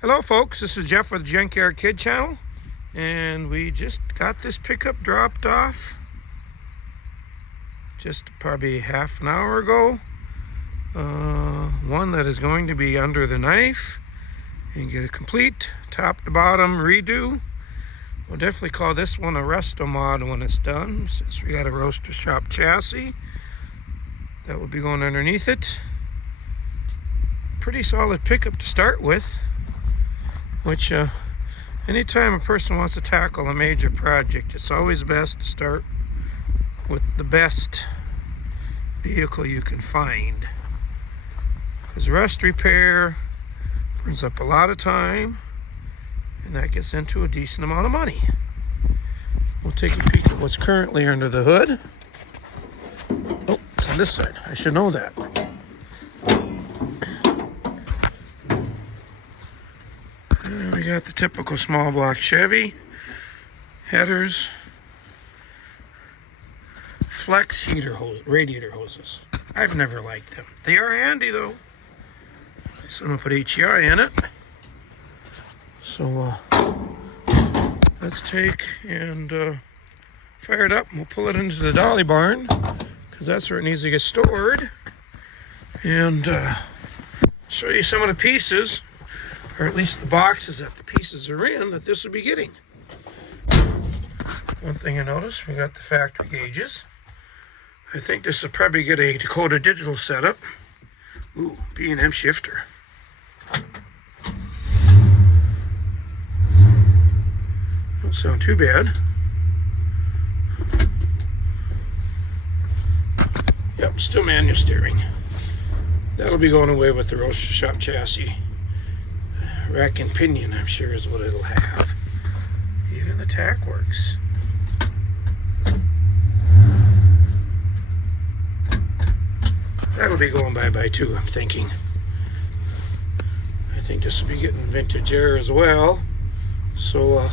Hello folks, this is Jeff with the Junkyard Kid channel, and we just got this pickup dropped off just probably half an hour ago. One that is going to be under the knife and get a complete top to bottom redo. We'll definitely call this one a resto mod when it's done, since we got a Roadster Shop Chassis that will be going underneath it. Pretty solid pickup to start with, which anytime a person wants to tackle a major project, it's always best to start with the best vehicle you can find, because rust repair burns up a lot of time, and that gets into a decent amount of money. We'll take a peek at what's currently under the hood. Oh, it's on this side. I should know that. And we got the typical small block Chevy headers, flex heater hose, radiator hoses. I've never liked them. They are handy though. So I'm gonna put HEI in it. So let's take and fire it up, and we'll pull it into the dolly barn, because that's where it needs to get stored, and show you some of the pieces, or at least the boxes that the pieces are in, that this will be getting. One thing I noticed, we got the factory gauges. I think this will probably get a Dakota Digital setup. Ooh, B&M shifter. Don't sound too bad. Yep, still manual steering. That'll be going away with the Roadster Shop Chassis. Rack and pinion, I'm sure, is what it'll have. Even the tack works. That'll be going bye-bye too, I'm thinking. I think this will be getting vintage air as well. So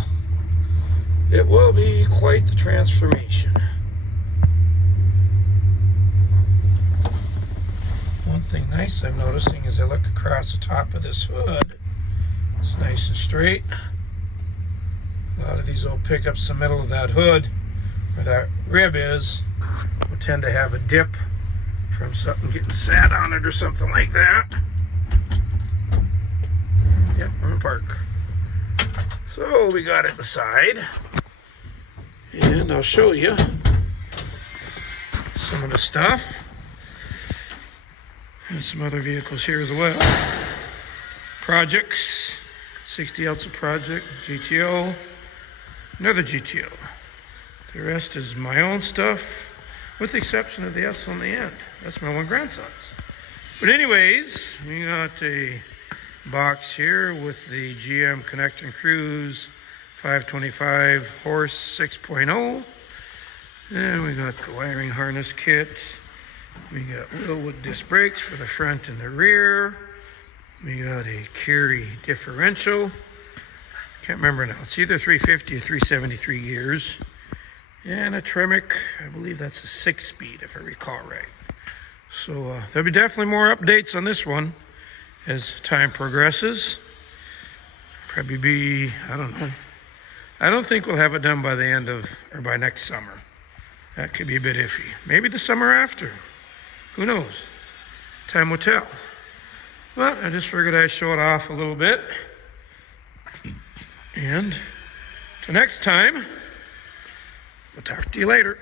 it will be quite the transformation. One thing nice I'm noticing as I look across the top of this hood, it's nice and straight. A lot of these old pickups in the middle of that hood, where that rib is, will tend to have a dip from something getting sat on it or something like that. Yep, we're in park. So we got it aside, and I'll show you some of the stuff. And some other vehicles here as well. Projects, 60 ounce project, GTO, another GTO. The rest is my own stuff, with the exception of the S on the end. That's my one grandson's. But anyways, we got a box here with the GM Connect and Cruise 525 horse 6.0. And we got the wiring harness kit. We got Willwood disc brakes for the front and the rear. We got a Curie differential. Can't remember now. It's either 350 or 373 gears. And a Tremec, I believe that's a 6-speed if I recall right. So there'll be definitely more updates on this one as time progresses. Probably be, I don't know. I don't think we'll have it done by the end of, or by next summer. That could be a bit iffy. Maybe the summer after. Who knows? Time will tell. But I just figured I'd show it off a little bit. And the next time, we'll talk to you later.